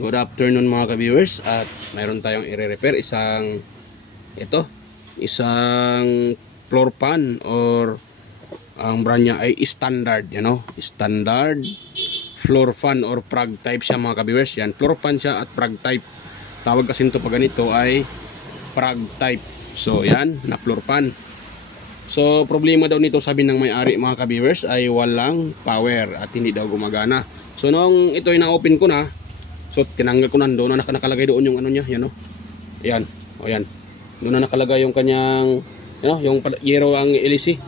good afternoon mga ka-viewers. At mayroon tayong i-repair isang floor fan, or ang brand niya ay standard, standard floor fan or prag type siya mga ka-viewers. Yan, floor fan siya at prag type. Tawag kasi nito pag ganito ay prag type. So yan, na floor fan. So problema daw nito, sabi ng may-ari mga ka-viewers, ay walang power at hindi daw gumagana. So nung ito ay na-open ko na, so tinanggal ko na, doon na nakalagay doon yung ano niya, yan o. Ayan, o yan. Doon na nakalagay yung kanyang, yung yero ang LEC.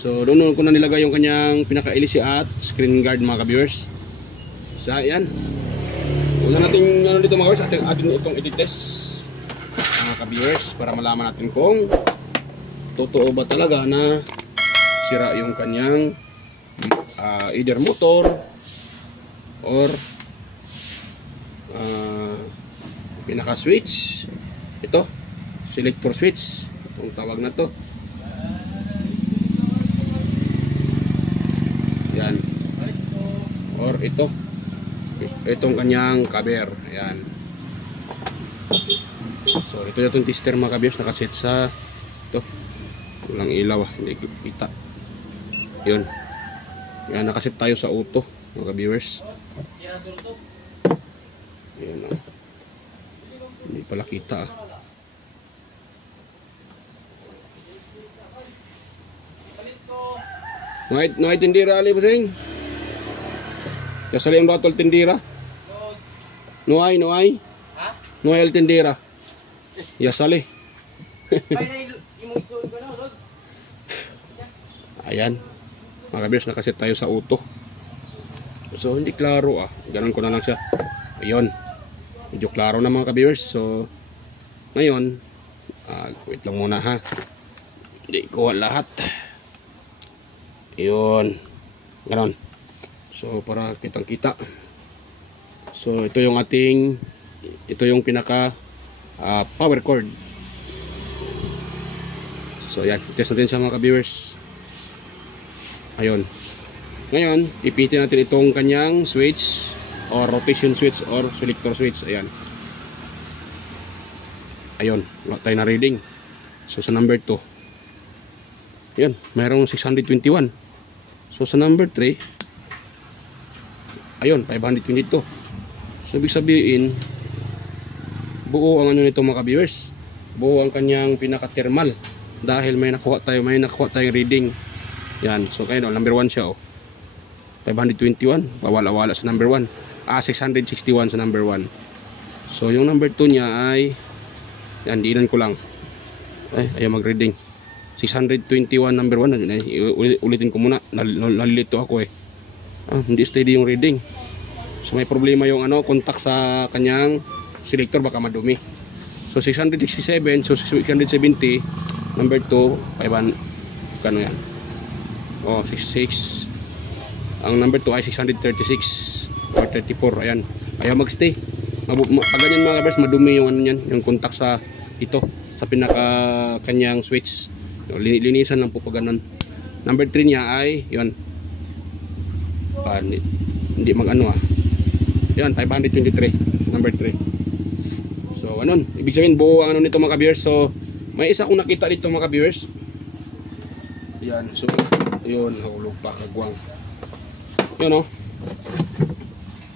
So doon ko na nilagay yung kanyang pinaka-LEC at screen guard mga ka-viewers. So ayan. Una natin dito mga ka-viewers, atin itong ititest mga ka-viewers para malaman natin kung totoo ba talaga na sira yung kanyang either motor or pinaka switch, ito selector switch, itong tawag na to, yan, or itong kanyang cover, yan. So ito yung tester mga ka-viewers, nakaset sa ito, walang ilaw, hindi kita, yun, yan, nakaset tayo sa auto mga ka-viewers. Yan, hindi pala kita Nuhay tindira ali busing. Kasali ang ratol tindira. Nuhay. Ha? Nuhay al tindira. Yasali. Ayan. Mga ka-viewers, nakaset tayo sa auto. So hindi klaro Ganun ko na lang siya. Ayun. Medyo klaro na mga ka-viewers. So ngayon, wait lang muna ha. Hindi ko lahat. Ayun. Ganon. So para kitang-kita. So ito yung pinaka power cord. So yan, test natin siya mga ka-viewers. Ayun. Ngayon, ipitin natin itong kanyang switch or rotation switch or selector switch. Ayan. Ayun, wala tayo na reading. So sa number 2, ayun, mayroong 621. So sa number 3, ayun, 522. So ibig sabihin, buo ang ano nito mga ka-viewers. Buo ang kanyang pinaka-thermal dahil may nakuha tayong reading. Yan, so kayo number 1 siya 521, pawala-wala sa number 1. 661 sa number 1. So yung number 2 niya ay, yan, diinan ko lang. Ayaw mag-reading. 621 number 1. Ulitin ko muna, nalilito ako hindi steady yung reading. So may problema yung contact sa kanyang selector, baka madumi. So 667, so 670, number 2, 500, kano yan? 66. Ang number 2 ay 636 or 34. Ayan, ayaw magstay. Pag ganyan mga ka-viewers, madumi yung yung contact sa ito, sa pinaka kanyang switch. Linisan lang po pag ganun. Number 3 niya ay yun, hindi yan, 523 number 3. So ibig sabihin buo ang nito mga ka-viewers. So may isa kong nakita dito mga ka-viewers. Yan, so yun, hulog pa kagwang. Yun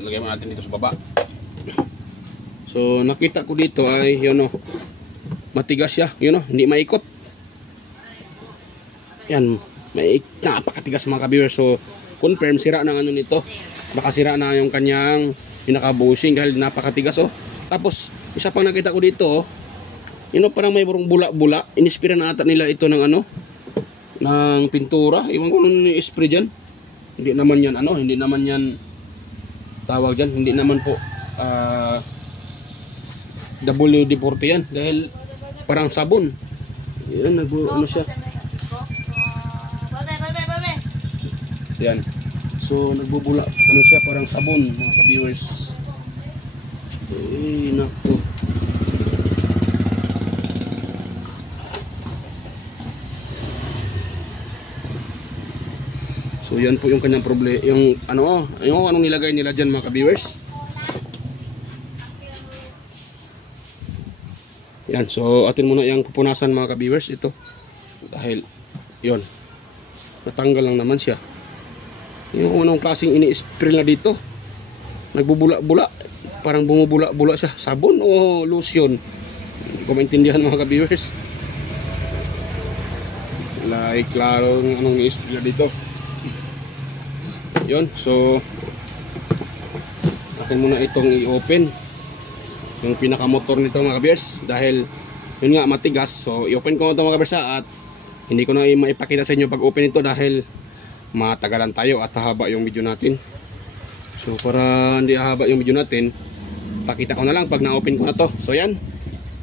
lagay mo natin dito sa baba. So nakita ko dito ay yun matigas siya, hindi maikot. Yan, napakatigas mga ka-viewers. So confirm sira na nito. Baka sira na yung kanyang pinaka-bushing dahil napakatigas Tapos isa pang nakita ko dito parang may burong bula-bula. Inispira na ata nila ito ng ng pintura. Iwan ko nung i-spray dyan. Hindi naman yan tawag dyan, hindi naman po WD-40 yan dahil parang sabon. Yan, siya. Yan. So nagbubula siya, parang sabon mga ka-viewers. Naku. So yan po yung kanyang problema, yung anong nilagay nila diyan mga ka-viewers. Yan, so atin muna yung pupunasan mga ka-viewers ito. Dahil, yon natanggal lang naman siya. Yung unang klaseng ini-spray na dito. Nagbubula-bula. Parang bumubula-bula siya. Sabon o lotion? Hindi ko maintindihan mga ka-viewers. Like, klaro anong i-spray na dito. Yon, so atin muna itong i-open. Yung pinaka-motor nito mga ka-viewers. Dahil, yun nga, matigas. So, i-open ko ito mga ka-viewers at hindi ko na maipakita sa inyo pag open ito dahil matagalan tayo at haba yung video natin. So para hindi haba yung video natin, pakita ko na lang pag na-open ko na to. So yan,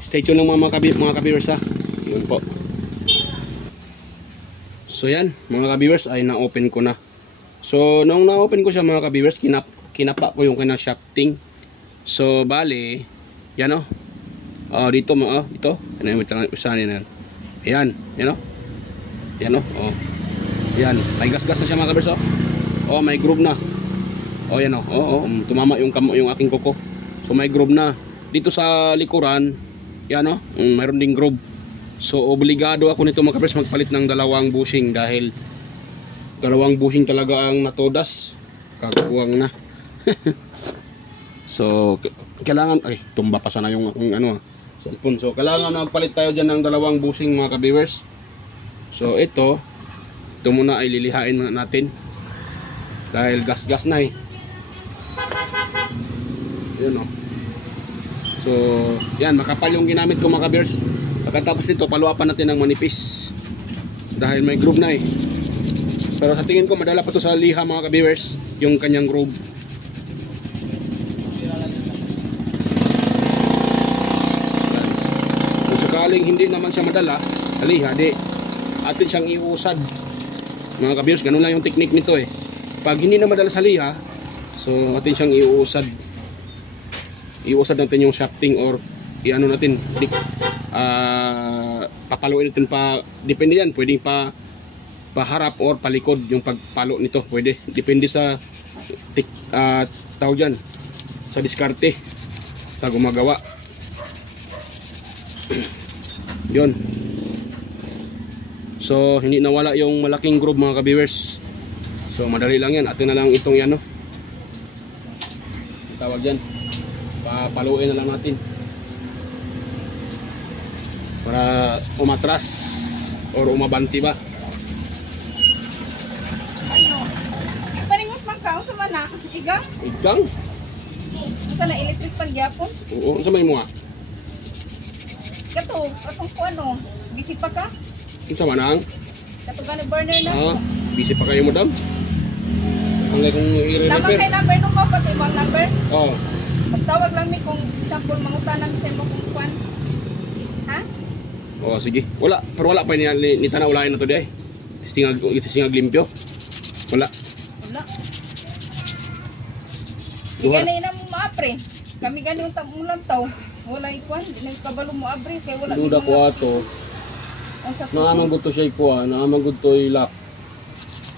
stay tuned lang mga ka-viewers ha. Yun po. So yan mga ka-viewers ay na-open ko na. So nung na-open ko siya mga ka-viewers, kinapa ko yung kanyang shafting. So bali, yan o. Dito ito. Ano yung saan yan? Ayan, yan o. Yan o, yan, may gas-gas na siya mga ka-viewers oh. May groove na. Yan o, tumama yung aking kuko. So may groove na. Dito sa likuran, yan o, mayroon ding groove. So obligado ako nito mga ka-viewers magpalit ng dalawang bushing dahil dalawang bushing talaga ang natodas. Kakuwang na. So kailangan, tumba pa sana yung cellphone. So kailangan magpalit tayo dyan ng dalawang bushing mga ka-viewers. So ito muna ay lilihain natin dahil gas-gas na yun o. So yan, makapal yung ginamit ko mga ka-viewers. Pagkatapos nito paluapan natin ng manipis dahil may groove na pero sa tingin ko madala pa to sa liha mga ka-viewers yung kanyang groove. Kung sakaling hindi naman siya madala sa liha, atin siyang iusad mga ka-viewers. Ganun lang yung technique nito pag hindi na madala sa liha, so atin siyang iusad natin yung shafting or iano natin, papaluin natin pa, depende yan, pwedeng paharap or palikod yung pagpalo nito, pwede, depende sa tawag dyan, sa diskarte sa gumagawa. Yun. So hindi nawala yung malaking groove mga ka-viewers. So madali lang yan. Atin na lang itong yan tawag dyan, papaluin na lang natin para umatras or umabanti ba. Palingot man ka sa mana igang sa na electric pagyapon. Oo, sa may mga kato atong ko busy pa ka. Sa manang? Katugan ng burner na. Busy pa kayo madam? Hanggang kung i-repair. Naman kay number nung pati ibang number? Oo. Magtawag lang mi kung example mangutanang sa mo kung kwan. Ha? Oo, sige. Wala. Pero wala pa ni tanaw lain na to di ay. Singag limpyo. Wala. Ganay na mo maapre. Kami ganyan tamulan taw. Wala ikwan. Di kabalo mo abre. Kaya wala. Duda ko ato. Naamang gusto siya ikuha, naamang gusto ilak.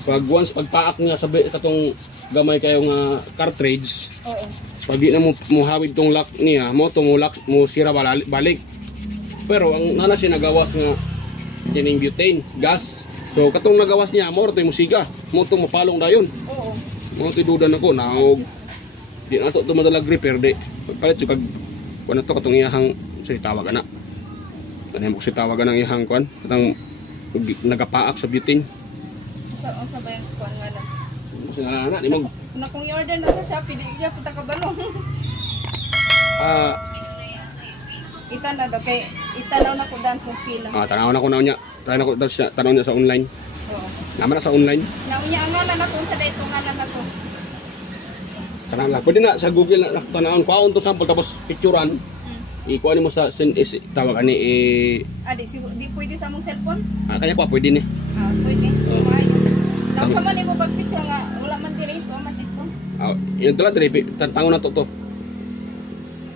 Pag once pagpaak niya sa katong gamay kayo nga cartridge. Oo. Pag di na mo hawid tong lock niya, mo sira balik. Pero ang nana siya nagawas nga kining butane, gas. So katong nagawas niya, mo to musika, mo to mapalong dayon. Oo. Mo to dudan ako naog. Di na to madalag repair di. Pagpalit yung kag kuno to katong iyahang sa tawag ana. Kanay mo si tawagan ng ihang kwan, katang nagapaak sa butane. Sa ba yung kwan nga na? Kasi na di mag na kung i-order na sa Shopee, di iya punta ka balong. Ita na daw kay itanaw na ko dan kung pila. Tanaw na ko na niya. Tanaw niya sa online. Oo. Naman na sa online. Naunya ang ngalan na kung sa dito ngalan na to. Tanaw lang. Pwede na sa Google na tanawon kuhaon to sample tapos picturean. Ikuha ni mo sa tawag ani di pwede sa among cellphone? Kanya ko pwede ni. Pwede. Maayo. Naw sa man nimo pag-picture nga wala man diri, wala man dito. Yung tala diri tantangon na to.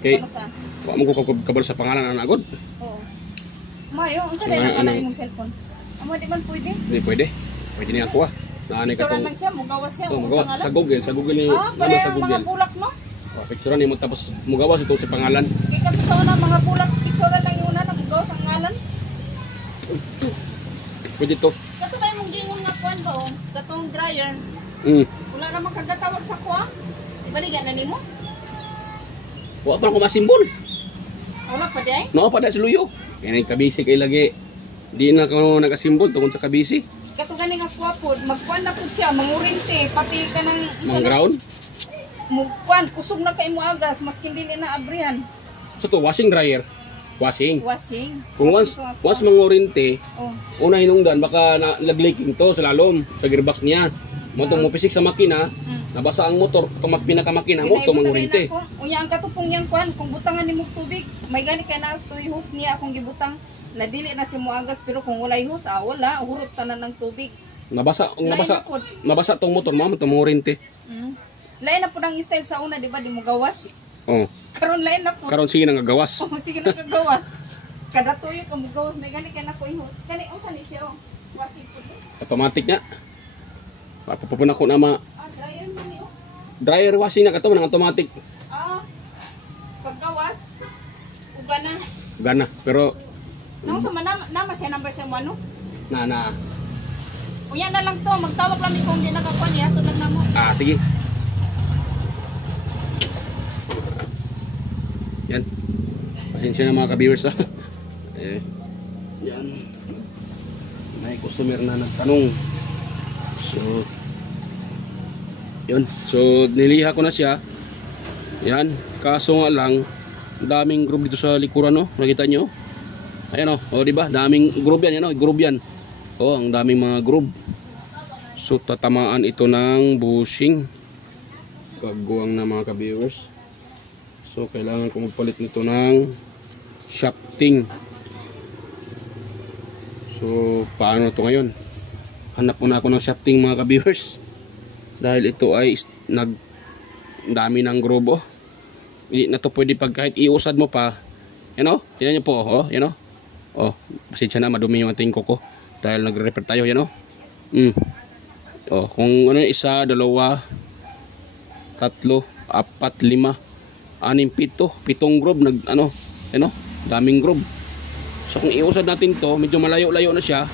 Okay. Ano sa? Wa mo ko kabal sa pangalan na agod. Oo. Maayo, unsa dai ang kanang imong cellphone? Amo di man pwede? Di pwede. Pwede niya kuha. Naani ka Picture tong lang siya, mugawas siya, magawa sa Google, ni pare sa ang Google. mga bulak no? Picture ni mo tapos mugawas ito sa pangalan. Kay kato sa una mga bulak, picture lang yung una na Pwede to. Kaso kayo mong gingon nga kuan ba o? Katong dryer. Wala naman kagatawag sa kuha. Ibaligan na nimo? Wa pa ko masimbol. Wala pa day? No, pa sa luyo. Kaya kabisi kay lagi. Di na ko nagasimbol tungkol sa kabisi. Kato gani nga kuha po, magkuan na po siya, mangurinte, pati ka ng... Mang ground. Kuan, kusog na kay mo agas, maskin dili na abrihan. So to, washing dryer. Washing. Washing. Kung once mangorinte, Oh. una hinungdan, baka nagleaking to sa lalom, sa gearbox niya. Mo to mo pisik sa makina, nabasa ang motor, pinakamakina mo to mangorinte. Unya ang katupong yang kuan, kung butangan nimo tubig, may gani kay na toy hose niya akong gibutang. Nadili na si muagas pero kung walay hose, wala, hurot tanan ng tubig. Nabasa tong motor mo to mangorinte. Lain na po ng style sa una, di ba? Di mo gawas. Oh. Karon lain na po. Karon sige nang gawas. Oh, sige na kagawas. Kada tuyo ka mo gawas, may gani kay na ko ihos. Kani usa ni siya oh. Wasi po. Automatic na. Papapuna ko na Dryer man ni oh. dryer washing na kato nang automatic. Paggawas uga na. Gana, pero Nang sa nama siya number sa mo ano? na. Unya na lang to, magtawag lang mi kung di nakakuan niya, to lang namo. Sige. Yan. Pasensya na mga ka-viewers yan. May customer na nagtanong. So, yun. So, niliha ko na siya. Yan. Kaso nga lang, daming group dito sa likuran, no? Nakita nyo? Ayan, o. O, diba? Daming group yan, yan, o. Group yan. O, ang daming mga group. So, tatamaan ito ng bushing. Kaguang na mga ka-viewers. So, kailangan ko magpalit nito ng shafting. So, paano to ngayon? Hanap muna ako ng shafting mga ka-viewers. Dahil ito ay dami ng groove. Hindi na to pwede pag kahit iusad mo pa. Yan o. Yan nyo po. O, yan o. O, pasensya na. Madumi yung ating kuko. Dahil nagre-repair tayo. Yan o. O, kung ano, 1, 2, 3, 4, 5, 6, 7 groove daming groove. So kung iusad natin to, medyo malayo-layo na siya,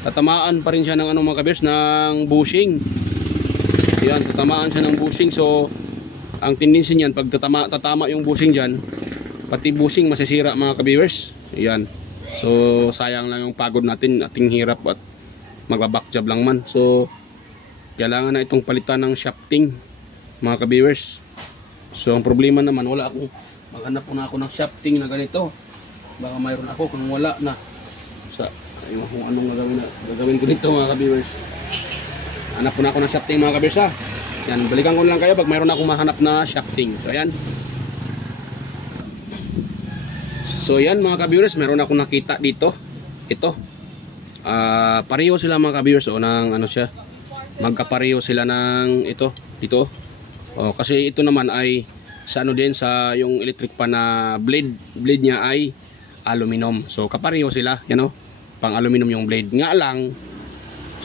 tatamaan pa rin siya ng mga ka-viewers ng bushing. Yan, tatamaan siya ng bushing. So ang tendency niyan pag tatama yung bushing diyan, pati bushing masisira mga ka-viewers. Yan. So sayang lang yung pagod natin, ating hirap at magba-back job lang man. So kailangan na itong palitan ng shafting mga ka-viewers. So ang problema naman, wala akong maghanap po na ako ng shafting na ganito. Baka mayroon ako kung wala na. Sa kung anong gagawin ko dito mga ka-viewers. Hanap po na ako ng shafting mga ka-viewers ha. Yan, balikan ko lang kayo pag mayroon akong mahanap na shafting. So ayan. So yan mga ka-viewers, mayroon akong nakita dito. Ito. Pareho sila mga ka-viewers o ng ano siya. Magkapareho sila ng ito dito. Kasi ito naman ay sa ano din, sa yung electric pan na blade niya ay aluminum. So kapareho sila, yan o. Pang aluminum yung blade. Nga lang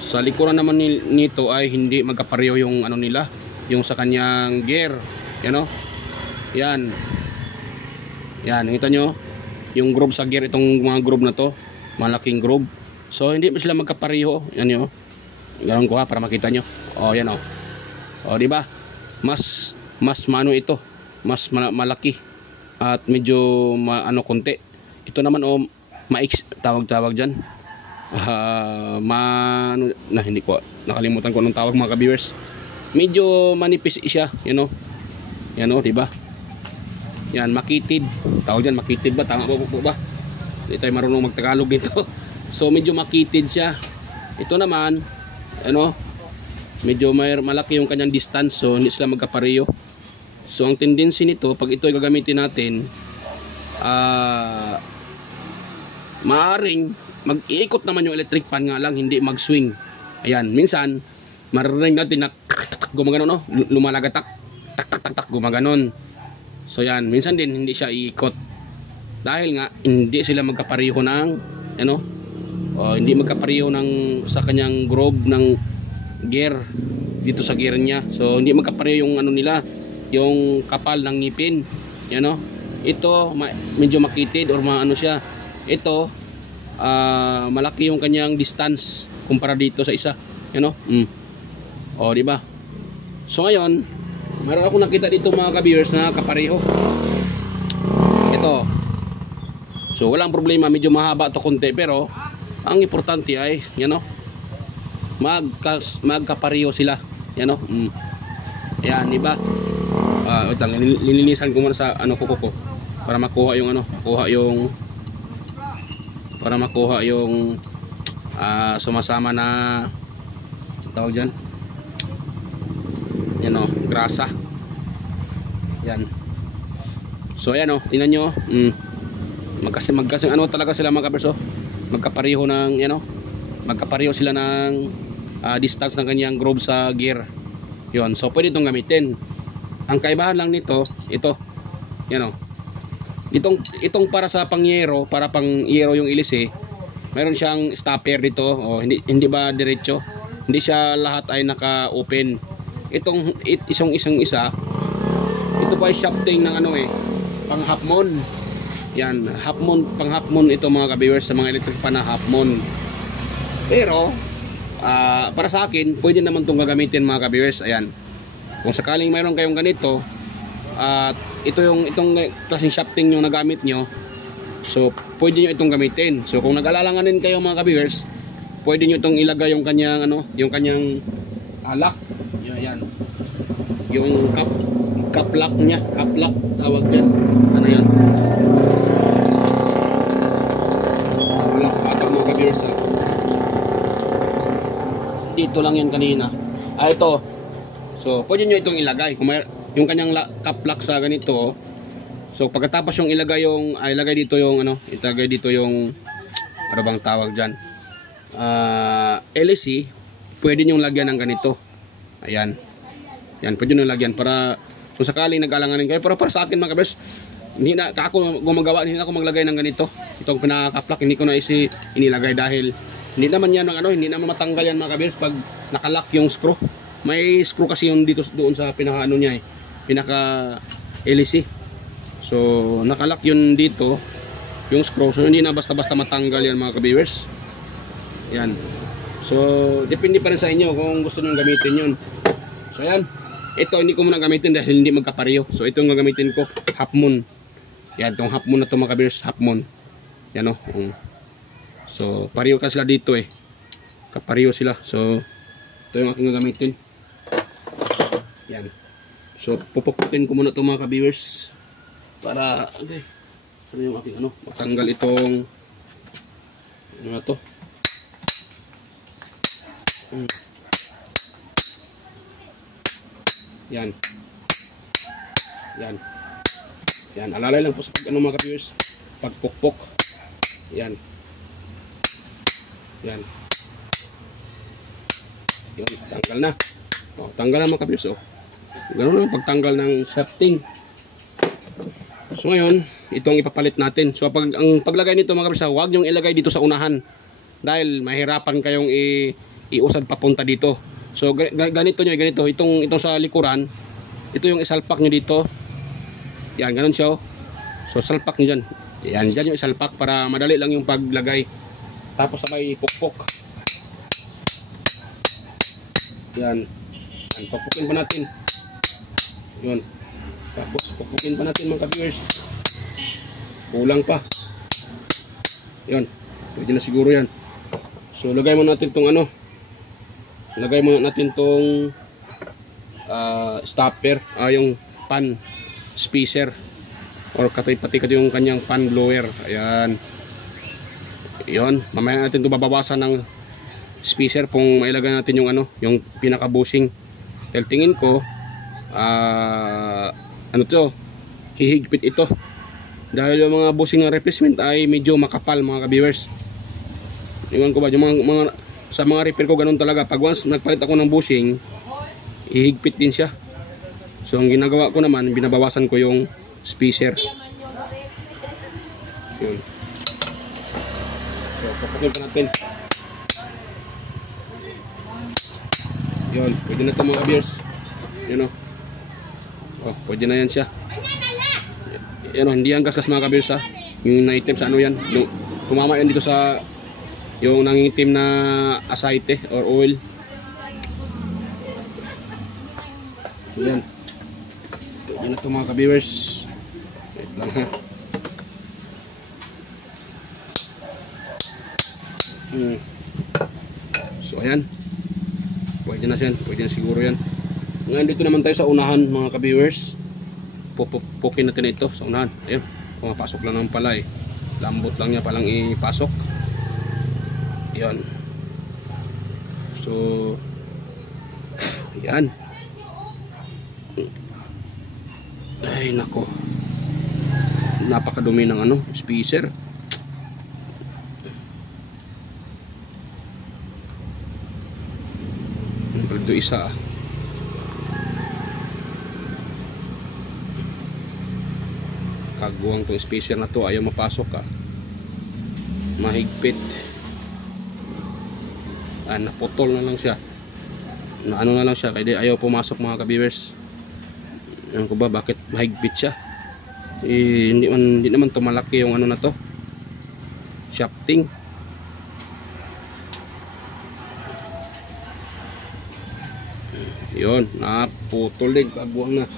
sa likuran naman nito ay hindi magkapareho yung ano nila, yung sa kanyang gear, yan o. Yan. Yan, nakita nyo yung groove sa gear, itong mga groove na to, malaking groove. So hindi sila magkapareho, yan o. Ganoon ko ha para makita nyo. O yan o. O di ba? Mas mano ito, mas malaki at medyo konti. Ito naman tawag diyan. Hindi ko nakalimutan ko anong tawag mga ka-viewers. Medyo manipis siya, Yan o, di ba? Yan, makitid. Tawag diyan, makitid ba? Tama ba? Hindi tayo marunong magtagalog dito. So medyo makitid siya. Ito naman, medyo malaki yung kanyang distance, so hindi sila magkapareho. So ang tendency nito, pag ito ay gagamitin natin, maaring mag-iikot naman yung electric fan, nga lang hindi mag-swing. Ayan, minsan maririnig natin na gumaganon, no? Lumalagatak, tak, gumaganon. So yan, minsan din hindi siya iikot. Dahil nga hindi sila magkapareho ng hindi magkapareho ng sa kanyang groove ng gear dito sa gear niya. So hindi magkapareho yung nila, yung kapal ng ngipin. Ito medyo makitid or siya. Ito malaki yung kanyang distance kumpara dito sa isa, you know. O, di ba? So ngayon, meron ako nakita dito mga ka-viewers na kapareho. Ito. So walang problema, medyo mahaba to konti, pero ang importante ay, you know, magkapareho sila, you know. Yan, di ba? Lininisan ko muna sa ano kuko ko para makuha yung ano, makuha yung sumasama na tawag dyan, yan o, grasa. Yan. So ayan o, tingnan nyo, magkasing ano talaga sila mga kaberso, magkapareho ng, yan o, magkapareho sila ng distance ng kanyang groove sa gear. Yun, so pwede itong gamitin. Ang kaibahan lang nito, ito, yan o, itong para sa pangyero, para pang yero yung ilis meron siyang stopper dito, hindi ba diretso, hindi siya lahat ay naka-open. Itong isang isa, ito pa ay shafting ng ano pang half moon. Yan, pang half moon ito mga ka-viewers, sa mga electric pan na half moon. Pero para sa akin, pwede naman itong gagamitin mga ka-viewers. Ayan, kung sakaling mayroon kayong ganito at itong klaseng shafting yung nagamit nyo, so pwede nyo itong gamitin. So kung nag-alalanganin kayo mga ka-viewers, pwede nyo itong ilagay yung kanyang lock. Yan, yung cap lock nya, cap lock tawag yan. Ano yan? Lock ata mga ka-viewers. Dito lang yan kanina. Ito. So pwede nyo itong ilagay kung may yung kanyang cap lock sa ganito. So pagkatapos yung ilagay dito yung ano bang tawag diyan? LEC, pwede niyo lagyan ng ganito. Ayan. Yan, pwede niyo lagyan para kung sakaling nag-alanganin kayo. Pero para sa akin mga kabers, hindi na ako maglagay ng ganito. Itong pinaka-cap lock hindi ko na inilagay dahil hindi naman matanggal yan mga kabers pag nakalock yung screw. May screw kasi yung dito doon sa pinaka pinaka LEC. So nakalock yun dito yung screw, so hindi na basta-basta matanggal yan mga ka-viewers. Yan. So depende pa rin sa inyo kung gusto nyo gamitin yun. So yan, ito hindi ko muna gamitin dahil hindi magkapareho. So ito yung gagamitin ko, half moon. Yan, itong half moon na ito mga ka-viewers, half moon. Yan o. So pareho ka sila dito kapareho sila. So ito yung aking gagamitin. Yan. So pupukutin ko muna ito mga ka-viewers para ano yung aking matanggal itong ano na to. Yan. Alalay lang po sa mga ka-viewers, pagpukpok. Yan. Yun, tanggal na. Tanggal na mga ka-viewers. Ganoon lang pagtanggal ng shafting. So ngayon, itong ipapalit natin. So ang paglagay nito mga ka-viewers, huwag niyong ilagay dito sa unahan dahil mahirapan kayong iusad papunta dito. So ganito itong sa likuran, ito yung isalpak nyo dito. Yan, ganun siya. So salpak nyo dyan. Yan, dyan yung isalpak para madali lang yung paglagay. Tapos sabay pukpok. Yan, pukpukin pa natin. Yun. Tapos pukpukin pa natin mga ka-viewers. Kulang pa. Yun. Pwede na siguro yan. So lagay mo natin tong lagay mo natin tong stopper, yung pan spacer or pati yung kanyang pan blower. Ayan. Yun. Mamaya natin ito babawasan ng spacer kung mailagay natin yung pinaka bushing. Dahil tingin ko hihigpit ito dahil yung mga bushing ng replacement ay medyo makapal mga ka-viewers. Iwan ko ba yung mga sa mga repair ko ganun talaga, pag once nagpalit ako ng bushing ihigpit din siya. So ang ginagawa ko naman, binabawasan ko yung spacer. Yun. So papukin pa natin. Yun, pwede na ito mga ka-viewers. Yun pwede na yan siya. Yan hindi yan gasgas mga ka-viewers yung na-item sa yan. Tumama yan dito sa yung nangingitim na asite or oil. So yan. Pwede na ito mga ka-viewers. Wait lang ha. So ayan. Pwede na yan. Pwede na siguro yan. Ngayon dito naman tayo sa unahan mga ka-viewers. Pupukin natin ito sa unahan. Ayun. Pumapasok lang naman pala eh. Lambot lang niya palang ipasok. Ayan. So ayan. Ay nako. Napakadumi ng ano, spacer. Ito isa. Kaguwang tong spacer na to, ayaw mapasok ka. Mahigpit. Naputol na lang siya. Na ano na lang siya, kaya ayaw pumasok mga ka-viewers. Ano ko ba, bakit mahigpit siya? Hindi naman tumalaki yung ano na to. Shafting. Yun, naputol din, kaguwang na.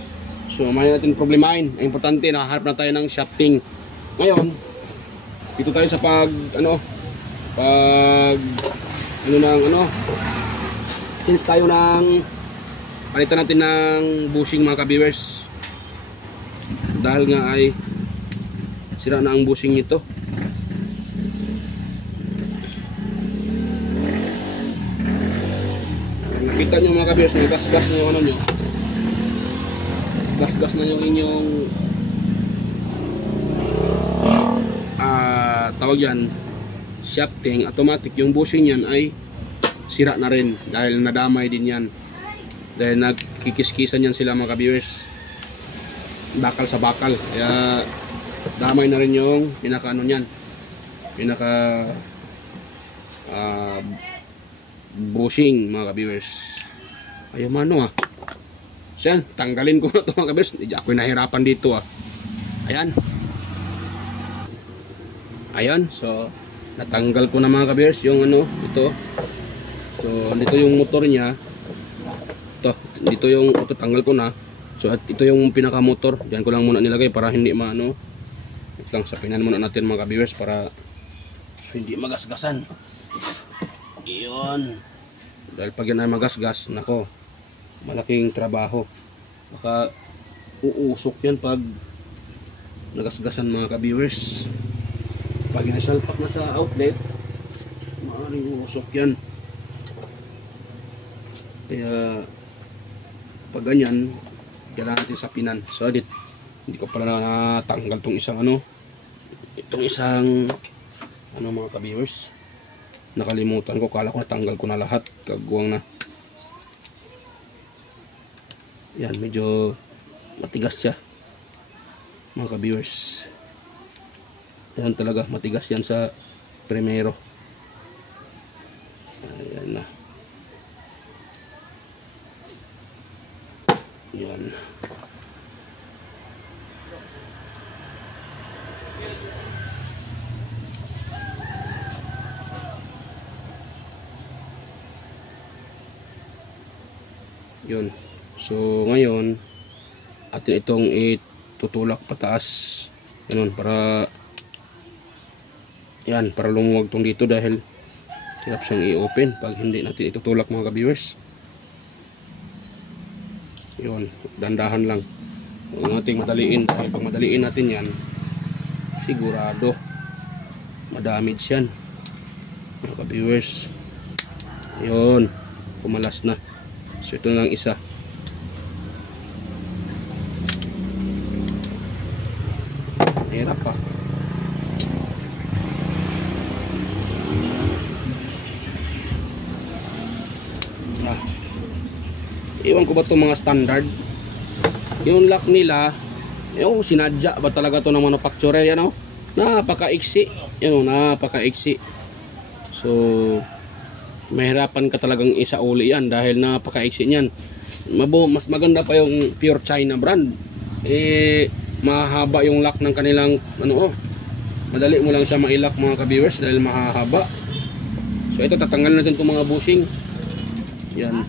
So, may natin problemahin. Ang importante, nakaharap na tayo ng shafting. Ngayon, dito tayo sa since tayo palitan natin ng bushing mga ka-viewers. Dahil nga ay sira na ang bushing nito. Nakita nyo mga ka-viewers, may gas-gas na yung ano nyo. Gas-gas na yung inyong tawag yan, shafting. Automatic yung bushing yan ay sira na rin dahil nadamay din yan. Dahil nagkikiskisan yan sila mga ka-viewers. Bakal sa bakal. Kaya damay na rin yung pinaka ano yan. Pinaka bushing mga ka-viewers. Ayaw mano ah. So yan, tanggalin ko na ito mga ka-viewers. Hindi ako nahirapan dito ah. Ayan. Ayan, so natanggal ko na mga ka-viewers yung ano, ito. So dito yung motor niya. Dito yung ito, tanggal ko na. So at ito yung pinaka motor. Diyan ko lang muna nilagay para hindi maano. Ito lang, sapinan muna natin mga ka-viewers para hindi magasgasan. Iyon. Dahil pag yan ay magasgas, nako, malaking trabaho. Baka uusok yan pag nagasgasan mga ka-viewers. Pag nasalpak na sa outlet, maaaring uusok yan. Kaya pag ganyan, kailangan natin sapinan. So hindi ko pala natanggal tong isang ano, itong isang ano mga ka-viewers. Nakalimutan ko, kala ko natanggal ko na lahat. Kaguwang na. Yan, medyo matigas siya mga ka-viewers. Yan talaga, matigas yan sa primero. Ayan na. Yan. Yun. So ngayon atin itong itutulak pataas. Ganun, para yan, para lumuwag tong dito dahil hirap siyang i-open pag hindi natin itutulak mga ka-viewers. Yun, dandahan lang. Huwag nating madaliin dahil pag madaliin natin yan, sigurado madamage yan mga ka-viewers. Yun, pumalas na. So ito lang isa. Hirap pa. Iwan ko ba itong mga standard? Yung lock nila, yung sinadya ba talaga ito ng manufacturer? Yan o, napaka-iksi. Yan o, napaka-iksi. So mahirapan ka talagang isauli yan dahil napaka-iksi niyan. Mas maganda pa yung pure China brand. Mahaba yung lock ng kanilang ano, madali mo lang siya mailak mga ka-viewers dahil mahahaba. So ito, tatanggalin natin itong mga bushing. Yan.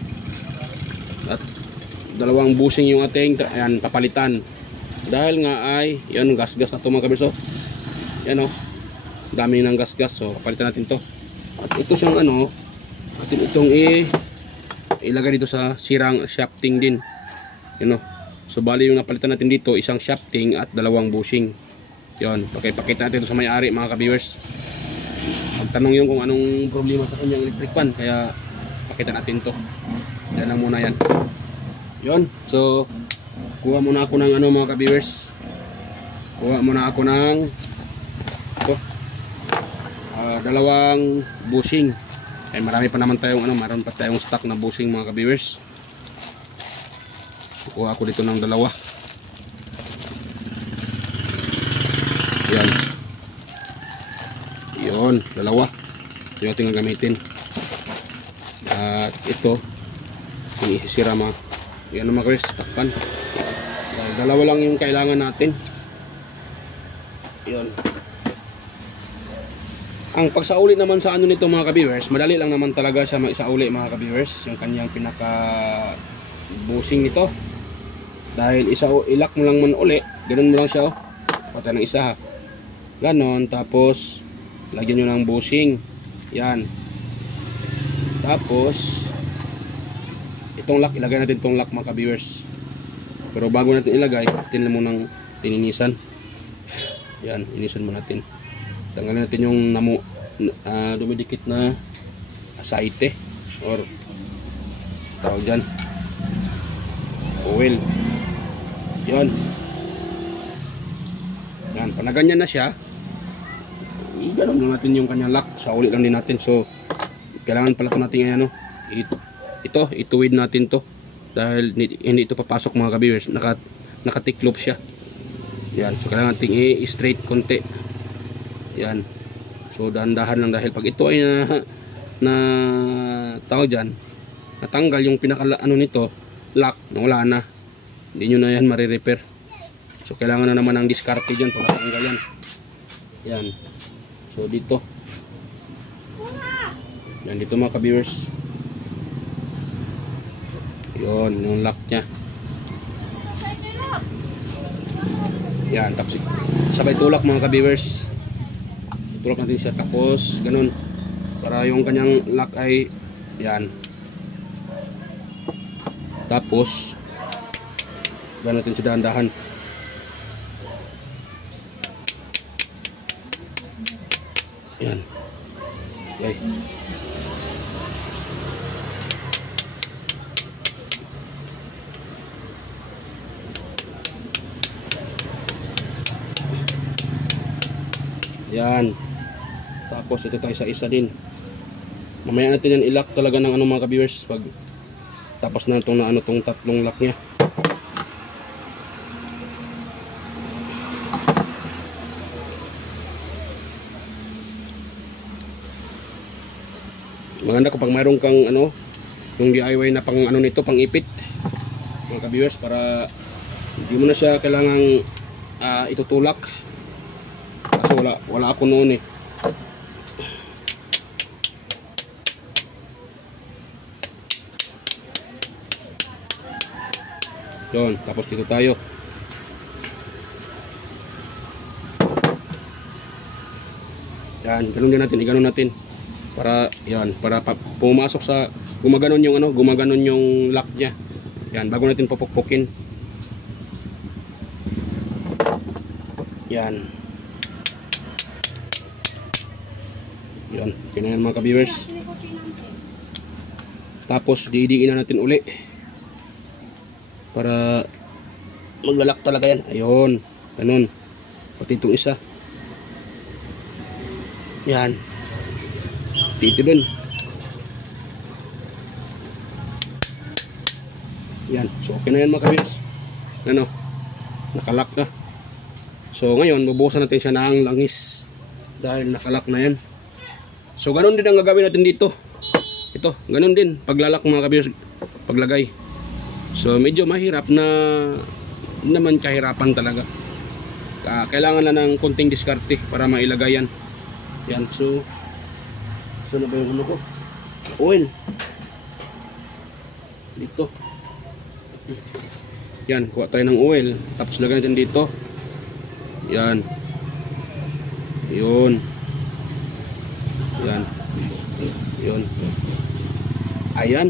At dalawang bushing yung ating ayan, papalitan. Dahil nga ay, yan, gas-gas na ito mga kabirso. Yan o. Dami ng gas-gas. So, papalitan natin to. At ito siyang ano, atin itong ilagay dito sa sirang shafting din. Yan o. So, bali yung napalitan natin dito, isang shafting at dalawang bushing. Yan. Pakita natin ito sa may-ari mga ka-viewers. Magtanong yun kung anong problema sa kanyang electric fan. Kaya, pakita natin to. Yan lang muna yan. Yan. So, kuha muna ako ng ano mga ka-viewers. Kuha muna ako ng ito. Dalawang bushing. Ay marami pa naman tayong ano, meron pa tayong stock na bushing mga ka-viewers. So, kuha ako dito ng dalawa. Yan. Yun, dalawa. Yung ating gagamitin. At ito, yung isisira mga. Yan mga ka-viewers, takpan. Dalawa lang yung kailangan natin. Yun. Ang pagsauli naman sa ano nito mga ka-viewers, madali lang naman talaga siya maisauli mga ka-viewers, yung kanyang pinaka busing nito. Dahil ilak mo lang man uli, ganun mo lang siya oh. Pata ng isa ha. Ganon, tapos lagyan nyo ng busing. Yan. Tapos itong lock, ilagay natin itong lock mga ka-viewers. Pero bago natin ilagay, natin mo ng tininisan. Yan, inisan mo natin. Tanggalin natin yung dumidikit na aceite or tawag dyan oil. Yan. Yan, panaganyan na siya. I-ganon lang natin yung kanyang lock. Sa ulit lang din natin. So, kailangan pala ito natin ano, ituwid natin to. Dahil hindi ito papasok mga ka-viewers. Nakatiklop siya. Yan. So, kailangan natin i-straight konti. Yan. So, dahan-dahan lang dahil pag ito ay na tawag dyan, natanggal yung pinaka ano nito, lock, wala na. Hindi nyo na yan marirepair. So, kailangan na naman ng diskarte dyan para tanggal yan. Yan. So, dito. Yan, dito mga ka-viewers. Yun, yung lock nya. Yan, tapos sabay tulak mga ka-viewers. Tulak natin siya, tapos ganun. Para yung kanyang lock ay yan. Tapos ganun natin siya dahan-dahan. Yan. Okay. Yan. Tapos ito tayo sa isa din. Mamaya natin yan i-lock talaga ng ano mga ka-viewers pag tapos na itong tong tatlong lock nya. Maganda kapag mayroon kang ano, yung DIY na pang ano nito, pang ipit mga ka-viewers, para hindi mo na siya kailangang itutulak. Kasi wala ako noon eh. Yun, tapos dito tayo. Yan, ganun din natin, iganon natin. Para yan, para pumasok sa gumaganon yung ano, gumaganon yung lock niya. Yan, bago natin papukpukin. Yan. Yan, okay na yan mga ka-viewers. Tapos diidiin na natin uli. Para maglalak talaga yan. Ayun, ganun. Pati itong isa. Yan. Dito din. Yan. So, okay na yan mga ka-viewers. Ano? Nakalak na. So, ngayon, bubuhusan natin siya ng langis. Dahil nakalak na yan. So, ganun din ang gagawin natin dito. Ito, ganun din. Paglalak mga ka-viewers, paglagay. So, medyo mahirap na naman kahirapan talaga. Kailangan na ng konting diskarte para mailagay yan. Yan. So, Saan na ba yung ano ko? Oil. Dito. Yan, kuha tayo ng oil. Tapos lagyan natin dito. Yan. Yun. Yan. Yun. Ayan.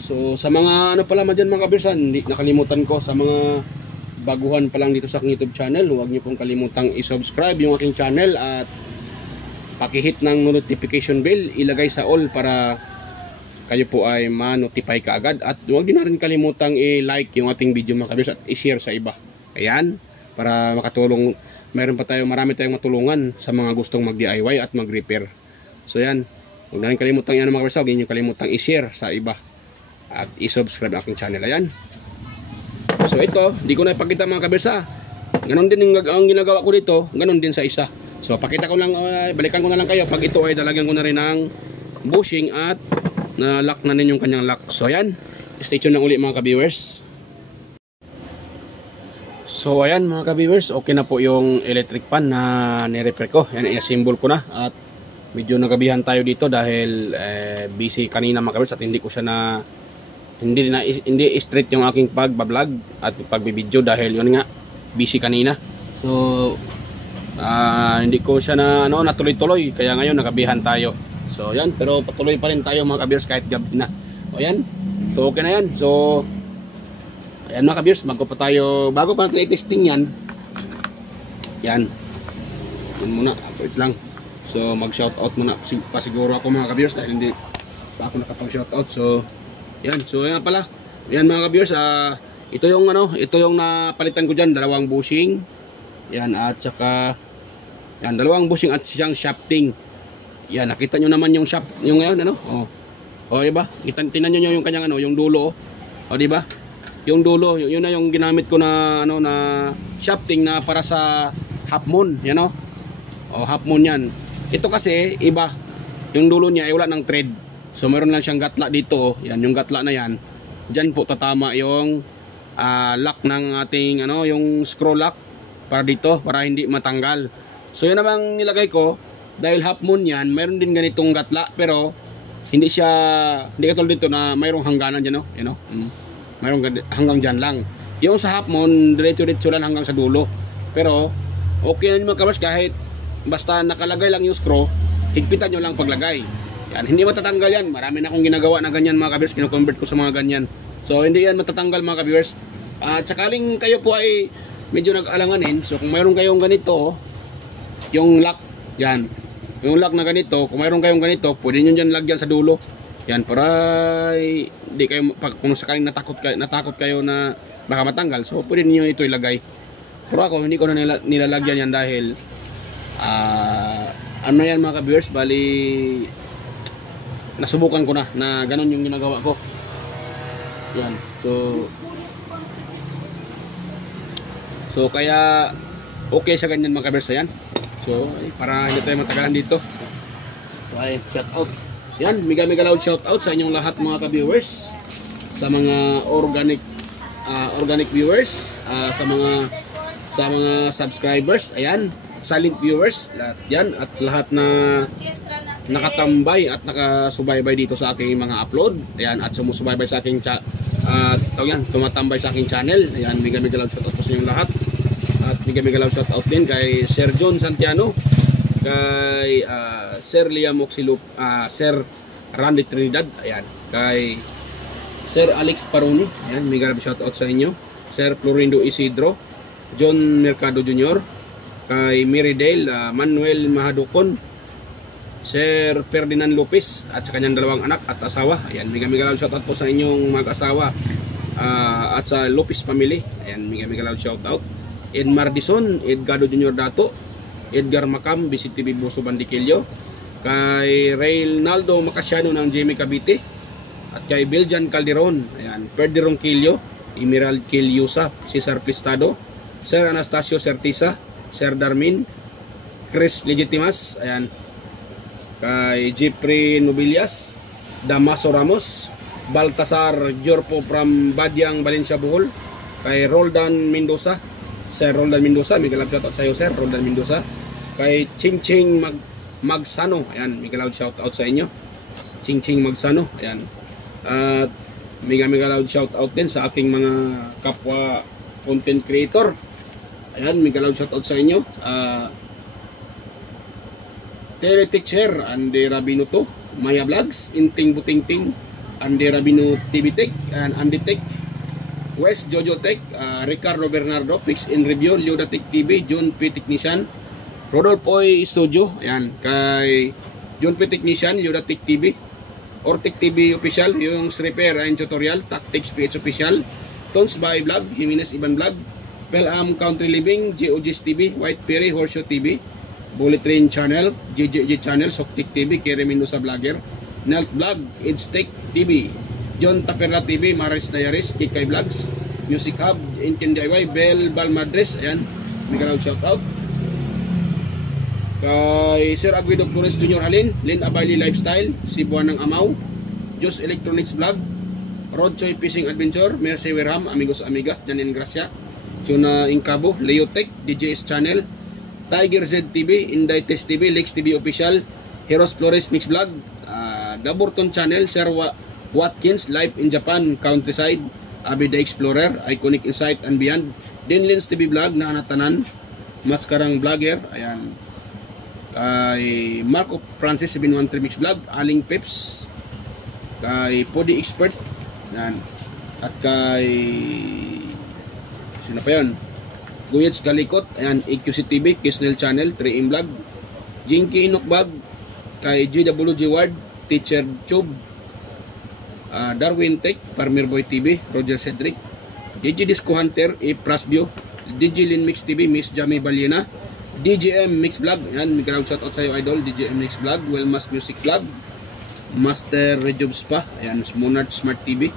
So, sa mga ano pala dyan mga kabirsan, hindi nakalimutan ko, sa mga baguhan pa lang dito sa aking YouTube channel, huwag niyo pong kalimutang i-subscribe yung aking channel at pakihit ng notification bell, ilagay sa all para kayo po ay ma-notify kaagad. At huwag din na rin kalimutang i-like yung ating video mga kabirsan at i-share sa iba. Ayan, para makatulong, marami tayong matulungan sa mga gustong mag-DIY at mag-repair. So yan, huwag na rin kalimutang yan mga kabirsan, huwag niyo kalimutang i-share sa iba at i-subscribe ang aking channel. Ayan. So ito, di ko na ipakita mga kabirsa. Ganon din ang ginagawa ko dito, ganon din sa isa. So pakita ko lang, balikan ko na lang kayo pag ito ay dalagyan ko na rin ng bushing at na-lock na rin yung kanyang lock. So ayan, stay tuned na uli mga ka-viewers. So ayan mga ka-viewers, okay na po yung electric pan na ni-repair ko. Yan, i-assemble ko na at medyo nagabihan tayo dito dahil busy kanina mga ka-viewers at hindi ko siya hindi straight yung aking pagbablog at pagbibideo dahil yun nga busy kanina. So hindi ko siya natuloy-tuloy kaya ngayon nagabihan tayo. So yan, pero patuloy pa rin tayo mga ka-viewers kahit gabi na. O yan, so okay na yan. So ayan mga ka-viewers, bago pa natin i-testing yan. Yan muna, wait lang. So mag shoutout muna pasiguro ako mga ka-viewers dahil hindi pa ako nakapag shoutout. So yan, so yan pala. Yan mga ka-viewers, ito yung napalitan ko diyan, dalawang bushing. Yan, at saka yan, dalawang bushing at siyang shafting. Yan, nakita nyo naman yung shaft, yung ngayon di ba? Tingnan niyo yung kanyang yung dulo, di ba? Yung dulo, yun na yung ginamit ko na na shafting na para sa half moon, yan half moon yan. Ito kasi iba. Yung dulo niya ay wala ng thread. So meron lang siyang gatla dito, yan yung gatla na yan. Diyan po tatama yung lock ng ating yung screw lock para dito, para hindi matanggal. So yun namang nilagay ko dahil half moon yan, mayroon din ganitong gatla pero hindi katulad dito na mayroong hangganan diyan, mayroong hanggang diyan lang. Yung sa half moon, diretso lang hanggang sa dulo. Pero okay na mga kabars, kahit basta nakalagay lang yung screw, higpitan nyo lang paglagay. Yan, hindi matatanggal yan. Marami na akong ginagawa na ganyan mga ka-viewers, kino-convert ko sa mga ganyan. So hindi yan matatanggal mga ka-viewers. At sakaling kayo po ay medyo nag-alanganin, so kung mayroon kayong ganito, yung lock, yan, yung lock na ganito, kung mayroon kayong ganito, pwede nyo dyan lagyan sa dulo. Yan, para hindi kayo, kung sakaling natakot kayo na baka matanggal, so pwede niyo ito ilagay. Pero ako, hindi ko na nilalagyan yan dahil yan mga ka-viewers, bali nasubukan ko na ganun yung ginagawa ko. Yan, so kaya okay sa ganyan mga ka-viewers. Yan, so para hindi tayo matagalan dito, so ay shout out. Yan, mega loud shout out sa inyong lahat mga ka-viewers, sa mga organic viewers, sa mga subscribers, ayan, silent viewers, lahat yan, at lahat na nakatambay at nakasubaybay dito sa aking mga upload. Ayan, at sumusubaybay sa aking tumatambay sa aking channel. Ayan, mega loud shout out po sa inyong lahat. At mega loud shout out din kay Sir John Santiano, kay Sir Liam Oxilup, Sir Randy Trinidad, ayan, kay Sir Alex Paroni, ayan, mega shout out sa inyo. Sir Florindo Isidro, John Mercado Jr., kay Meridale, Manuel Mahadukon, Sir Ferdinand Lopez at sa kanyang dalawang anak at asawa. Ayan, mega loud shout out po sa inyong mag-asawa at sa Lopez family. Ayan, mega loud shout out. Edmar Dison, Edgardo Jr. Dato, Edgar Macam, Vicente Biboso Bandiquillo, kay Reynaldo Macasiano ng Jimmy Cavite, at kay Beljan Calderon, ayan, Perdi Ronquillo, Emerald Kilyusa, Cesar Plistado, Sir Anastasio Certisa, Sir Darmin, Chris Legitimas, ayan, kay Jeffrey Nobilias, Damaso Ramos, Baltasar Jorpo from Badyang, Valencia, Bohol, kay Roldan Mendoza, Sir Roldan Mendoza, may galap shoutout sa iyo Sir Roldan Mendoza, kay Ching Magsano. Ayan, mega loud shout out sa inyo. Ching Ching Magsano. Ayan. At mega loud shout out din sa aking mga kapwa content creator. Ayan, mega loud shout out sa inyo. Teletexer, Ande Rabino to, Maya Vlogs, Inting Butingting, Ande Rabino TV Tech, and Andy Tech, West Jojo Tech, Ricardo Bernardo, Fix in Review, Lyoda Tech TV, John P. Technician, Rodolph Oy Studio, ayan, kay John P. Technician, Lyoda Tech TV, Ortec TV Official, yung repair and tutorial, Tactics PH Official, Tons by Vlog, Jimenez Iban Vlog, Pelam Country Living, GOG's TV, White Perry, Horseshoe TV, Bullet Train Channel, GJG Channel, Soktik TV, Kerry Mendoza Vlogger, Nelt Vlog, Idstech TV, John Tapera TV, Maris Diaries, Kikay Vlogs, Music Hub, Inken DIY, Bel Balmadres, ayan, mega loud shout out. Kay Sir Aguido Flores Jr. Halin, Lin Abali Lifestyle, Sibuan ng Amaw, Jos Electronics Vlog, Rod Choi Fishing Adventure, Mercy Werham, Amigos Amigas, Janine Gracia, Chuna Incabo, Leo Tech, DJS Channel, Tiger Z TV, Inday Test TV, Lex TV Official, Heroes Flores Mix Vlog, Gaburton Channel, Sir Watkins, Live in Japan, Countryside, Abida Explorer, Iconic Insight and Beyond, Dinlins TV Vlog, Nahanatanan, Maskarang Vlogger, ayan, kay Marco Francis 713 Mix Vlog, Aling Peps, kay Podi Expert, yan, at kay sino pa yun, Guyets Galikot, ayan, EQC TV, Kisnel Channel, 3M Vlog, Jinky Inokbag, kay GWG Ward, Teacher Tube, Darwin Tech, Farmer Boy TV, Roger Cedric, DJ Disco Hunter, A Plus View, DJ Lin Mix TV, Miss Jamie Baliena, DJM Mix Vlog, yan, may ground shout out sa iyo idol, DJM Mix Vlog, Wellmas Music Vlog, Master Rejobs pa, ayan, Monarch Smart TV,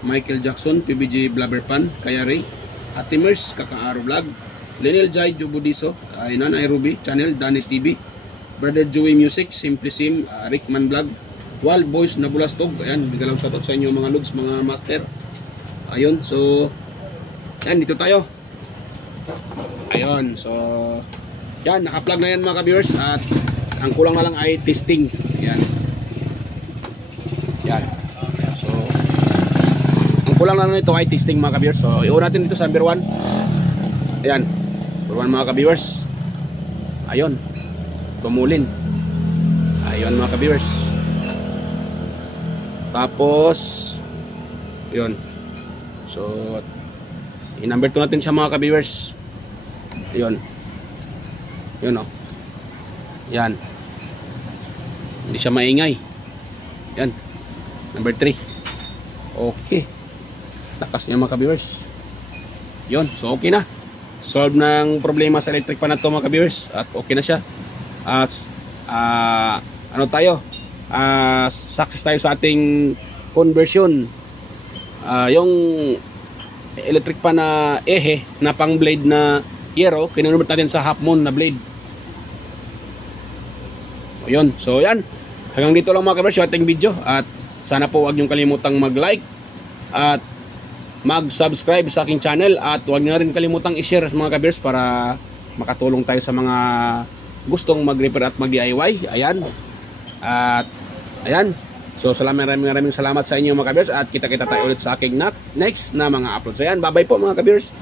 Michael Jackson, PBG Blabberpan, Kaya Ray, Atimers, Kakaaro Vlog, Lenel Jai, Jubudiso, Nanay Ruby Channel, Danny TV, Brother Joey Music, Simply Sim, Rickman Vlog, Wild Boys Nabulastog, ayan, bigalaw shout out sa inyo mga logs, mga master. Ayun, so yan, dito tayo. Ayun, so yan, naka-plug na yan mga ka-viewers, at ang kulang na lang ay testing. Yan. Yan. So ang kulang na lang ito ay testing mga ka-viewers. So i-on natin dito sa number 1. Ayan, number 1 mga ka-viewers. Ayun, tumulin. Ayun mga ka-viewers. Tapos yun. So i-number 2 natin siya mga ka-viewers. Yun. Yun o. Yan. Hindi siya maingay. Yan. Number 3. Okay. Lakas niya mga ka-viewers. Yun. So okay na. Solve ng problema sa electric pan na ito mga ka-viewers. At okay na siya. At ano tayo? Success tayo sa ating conversion. Yung electric pan na ehe na pang blade na yero, kinonvert natin sa half moon na blade. Yun. So yan. Hanggang dito lang mga ka-viewers yung ating video. At sana po huwag niyong kalimutang mag-like at mag-subscribe sa aking channel. At huwag niyo rin kalimutang i-share sa mga ka-viewers para makatulong tayo sa mga gustong mag-repair at mag-DIY. Ayan. At ayan. So maraming salamat sa inyo mga ka-viewers. At kita-kita tayo ulit sa aking next na mga upload. So ayan. Bye-bye po mga ka-viewers.